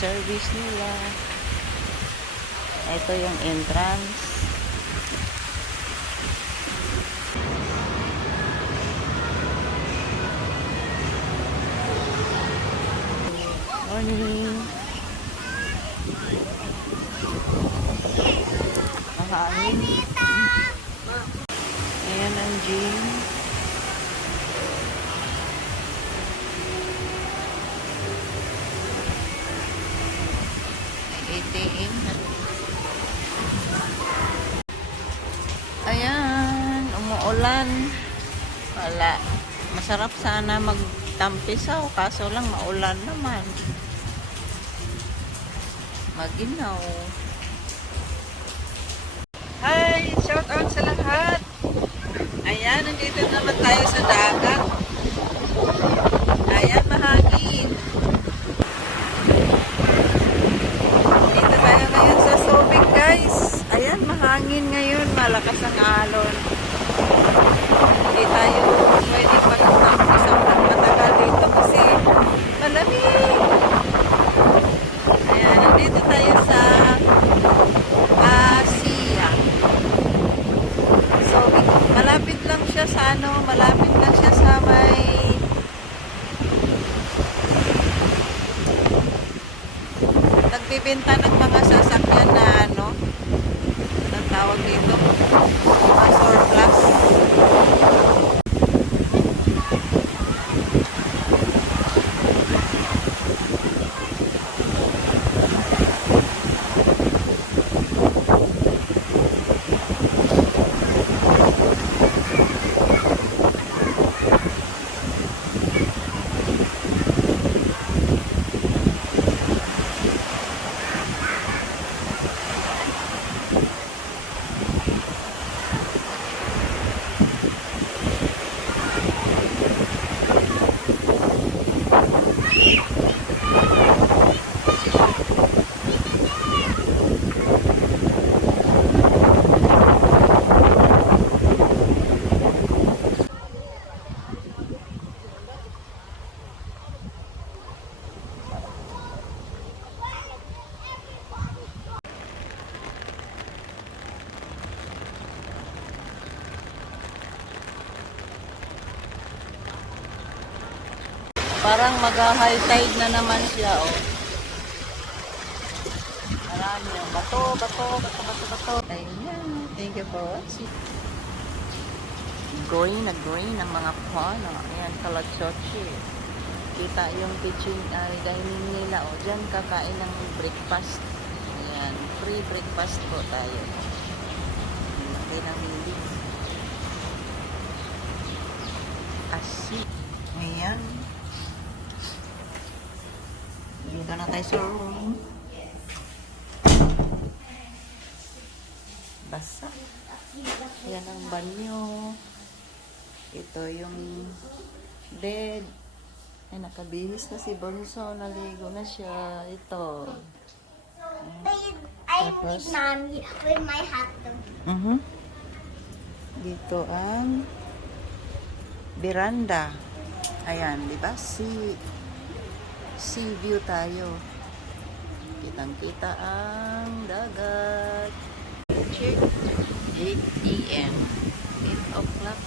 service nila. Ito yung entrance. Morning. Mahangin. Ayan ang gym. ATM. Ayan, umuulan. Wala. Masarap sana magtampisaw, kaso lang maulan naman. Maginaw. Hi! Shout out sa lahat! Ayan, nandito naman tayo sa dagat. Ayan, mahangin. Dito tayo ngayon sa Subic, guys. Ayan, mahangin ngayon. Malakas ang alon. Hindi tayo pwede pagtampisaw ng matagal dito kasi malamig. Ayan, nandito tayo sa Asia. So, malapit lang siya sa malapit lang siya sa may nagbibenta ng mga sasakyan na anong tawag dito? Mga surplus. Parang mag-high tide na naman siya, oh. Marami yung bato. Ayan. Thank you for watching. Green ang mga puno. Ayan, Kalachochi. Kita yung kitchen, dining nila, oh. Diyan kakain ng breakfast. Ayan, free breakfast po tayo. Laki ng building. Asi. Ayan. Dito na tayo sa room. Basa. Yan ang banyo. Ito yung bed. Ay, nakabihis na si Bonso. Naligo na siya. Ito. Tapos, Mommy, with my hat though. Dito ang veranda. Ayan, di ba? Sea view tayo. Kitang-kita ang dagat. Check. 8 AM. 8 o'clock.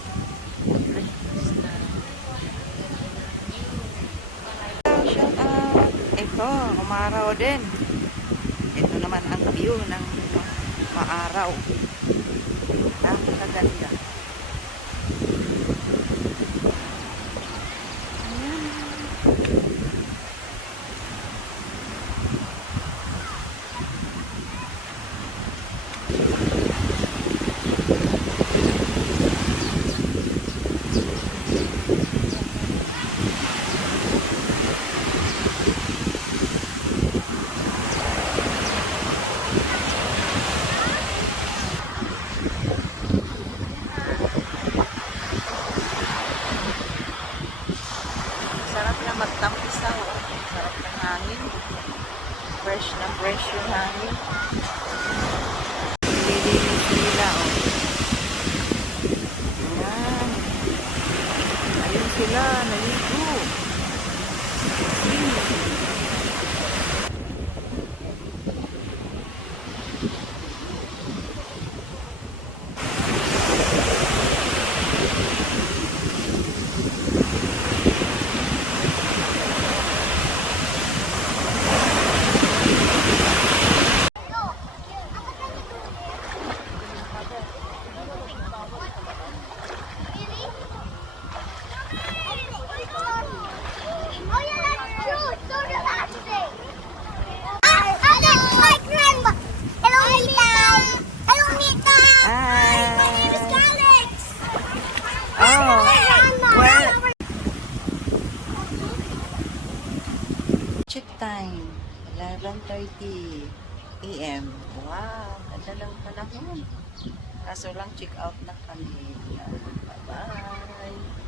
Breakfast time. Shout out. Ito, umaraw din. Ito naman ang view ng maaraw. Napakaganda. Sarap na magtampisaw. Sarap ng hangin. Fresh na fresh yung hangin. Nililinis nila, oh. Ayan. Ayun sila, naligo. time, 11:30 a.m. Wow, ganda ng panahon. Kaso lang check out na kami. Bye-bye.